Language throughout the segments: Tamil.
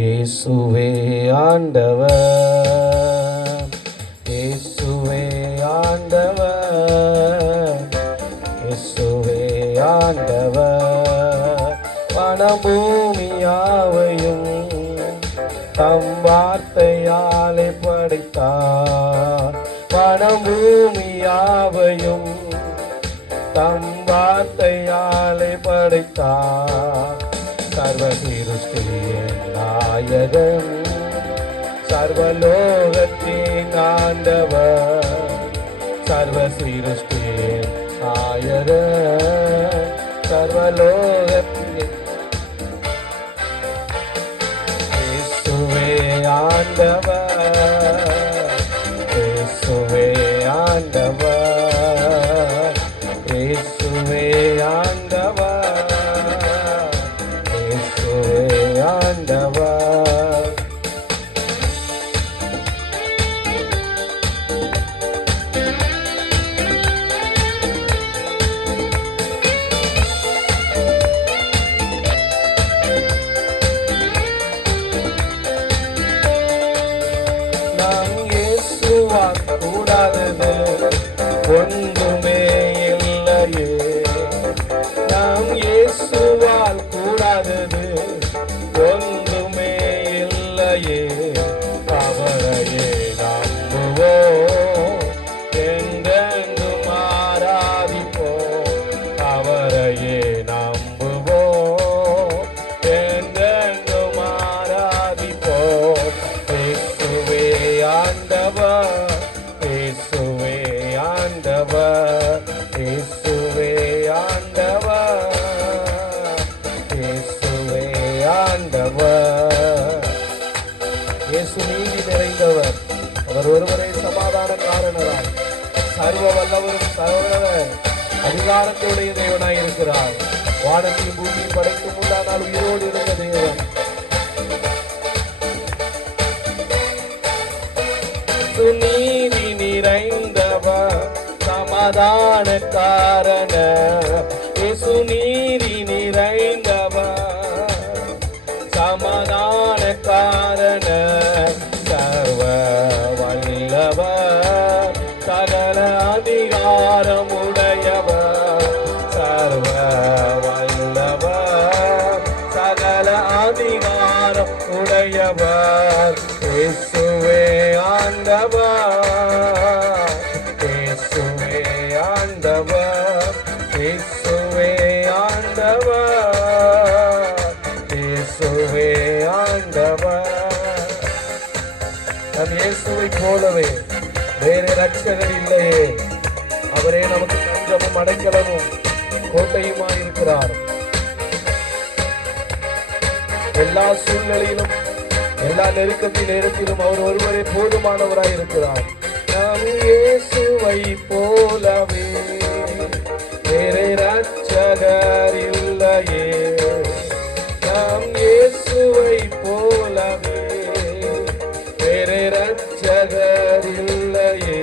இயேசுவே ஆண்டவர், இயேசுவே ஆண்டவர், இயேசுவே ஆண்டவர். வானபூமியாவையும் தம் வார்த்தையாலே படைத்தார். வானபூமியாவையும் தம் வார்த்தையாலே படைத்தார். சர்வ சிருஷ்டியின் நாயகன், சர்வலோகத்தின் ஆண்டவர், சர்வ சிருஷ்டியின் நாயகன், சர்வலோகத்தின் இயேசுவே ஆண்டவர், இயேசுவே ஆண்டவர், இயேசுவே ஆண்டவர், ஆண்டவர். நாம் இயேசுவால் கூடாதது ஒன்றுமே இல்லையே. நாம் இயேசுவால் கூடாதது ஒன்றுமே இல்லையே. அவரையே நம்புவோம், என்றென்றும் ஆராதிப்போம். அவரையே நம்புவோம், என்றென்றும் ஆராதிப்போம். இயேசுவே ஆண்டவர், இயேசுவே ஆண்டவர், இயேசுவே ஆண்டவர், இயேசுவே ஆண்டவர். இயேசு நீதி நிறைந்தவர், அவர் ஒருவரை சமாதான காரணராய் சர்வ வல்லவரும் சர்வ அதிகாரத்துடைய தேவனாய் இருக்கிறார். வானத்தையும் பூமியும் படைக்கும் முன்னானால் உயிரோடு இருந்த தேவன். நீதி நிறைந்தவர், சமாதான காரண, இயேசு நீதி நிறைந்தவர், சமாதான காரண, சர்வ வல்லவர், சகல அதிகாரம் உடையவர், சர்வ வல்லவர், சகல அதிகாரம் உடையவர். இயேசுவே ஆண்டவர், இயேசுவே ஆண்டவர், இயேசுவே ஆண்டவர், இயேசுவே ஆண்டவர். நம் இயேசுவை போலவே வேறு ரட்சகர் இல்லையே. அவரே நமக்கு தஞ்சமும் அடைக்கலமும் கோட்டையுமாய் இருக்கிறார். எல்லா சூழ்நிலையிலும் எல்லா நெருக்கத்தின் நேரத்திலும் அவர் ஒருவரே போதுமானவராய் இருக்கிறார். நம் இயேசுவை போலவே வேறு ரட்சகர் இல்லையே. நம் இயேசுவை போலவே வேறு ரட்சகர் இல்லையே.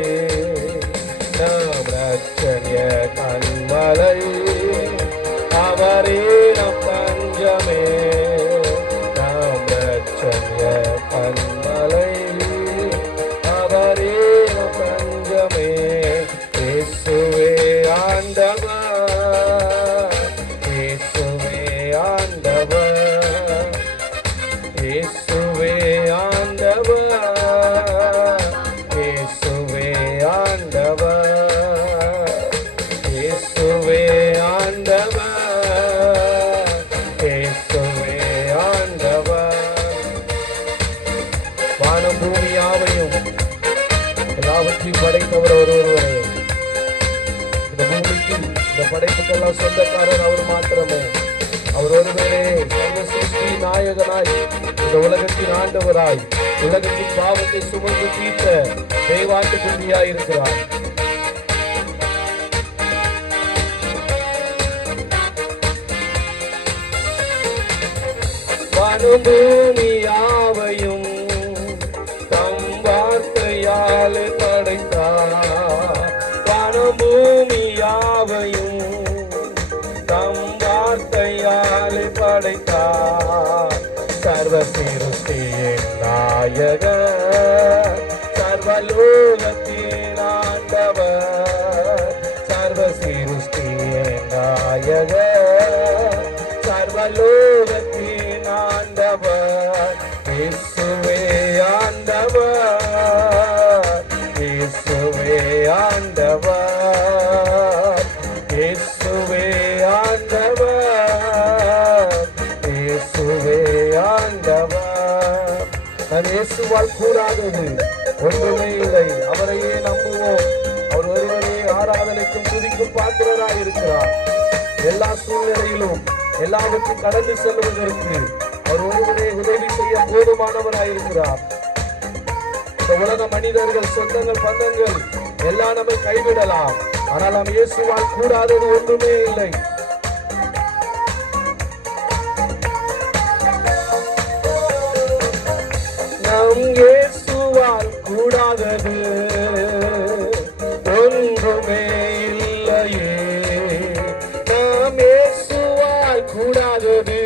நாம் ரட்சணிய கண்மலை, அவரே நம் தஞ்சமே. நாம் ரட்சணிய கண்மலை, அவரே நம் தஞ்சமே. இயேசுவே ஆண்டவர், இயேசுவே ஆண்டவர், இயேசுவே ஆண்டவர், இயேசுவே ஆண்டவர், இயேசுவே ஆண்டவர், இயேசுவே ஆண்டவர். வானம் பூமியாவையும் எல்லாவற்றையும் படைத்தவர் ஒருவரே. இந்த பூமிக்கு இந்த படைப்புக்கெல்லாம் சொந்தக்காரர் அவர் மாத்திரமே. அவர் ஒருவரே சர்வ சிருஷ்டி நாயகனாய், இந்த உலகத்தின் ஆண்டவராய், உலகத்தின் பாவத்தை சுமந்து தீர்த்த தெய்வாட்டு குண்டியாய் இருக்கிறார். வானம் பூமியாவையும் தம் வார்த்தையாலே படைத்தார். வானம் பூமியாவையும் தம் வார்த்தையாலே படைத்தார். சர்வ சிருஷ்டியின் நாயகர், சர்வலோகத்தின் ஆண்டவர், சர்வ சிருஷ்டியின் நாயகர், சர்வலோகத்தின் ஆண்டவர், இயேசுவே ஆண்டவர், இயேசுவே ஆண்டவர், இயேசுவே ஆண்டவர், இயேசுவே ஆண்டவர். நான் இயேசுவால் கூடாதது ஒன்றுமே இல்லை. அவரையே நம்புவோம். அவர் ஒருவரே ஆராதனைக்கும் துதிக்கும் பாத்திரராய் இருக்கிறார். எல்லா சூழ்நிலையிலும் எல்லாவற்றையும் கடந்து செல்வதற்கு அவர் ஒருவரே உதவி செய்ய போதுமானவராய் இருக்கிறார். இந்த உலக மனிதர்கள், சொந்தங்கள், பந்தங்கள் எல்லாம் நம்மை கைவிடலாம். ஆனால் நாம் இயேசுவால் கூடாதது ஒன்றுமே இல்லை. நம் இயேசுவால் கூடாதது ஒன்றுமே இல்லையே. நம் இயேசுவால் கூடாதது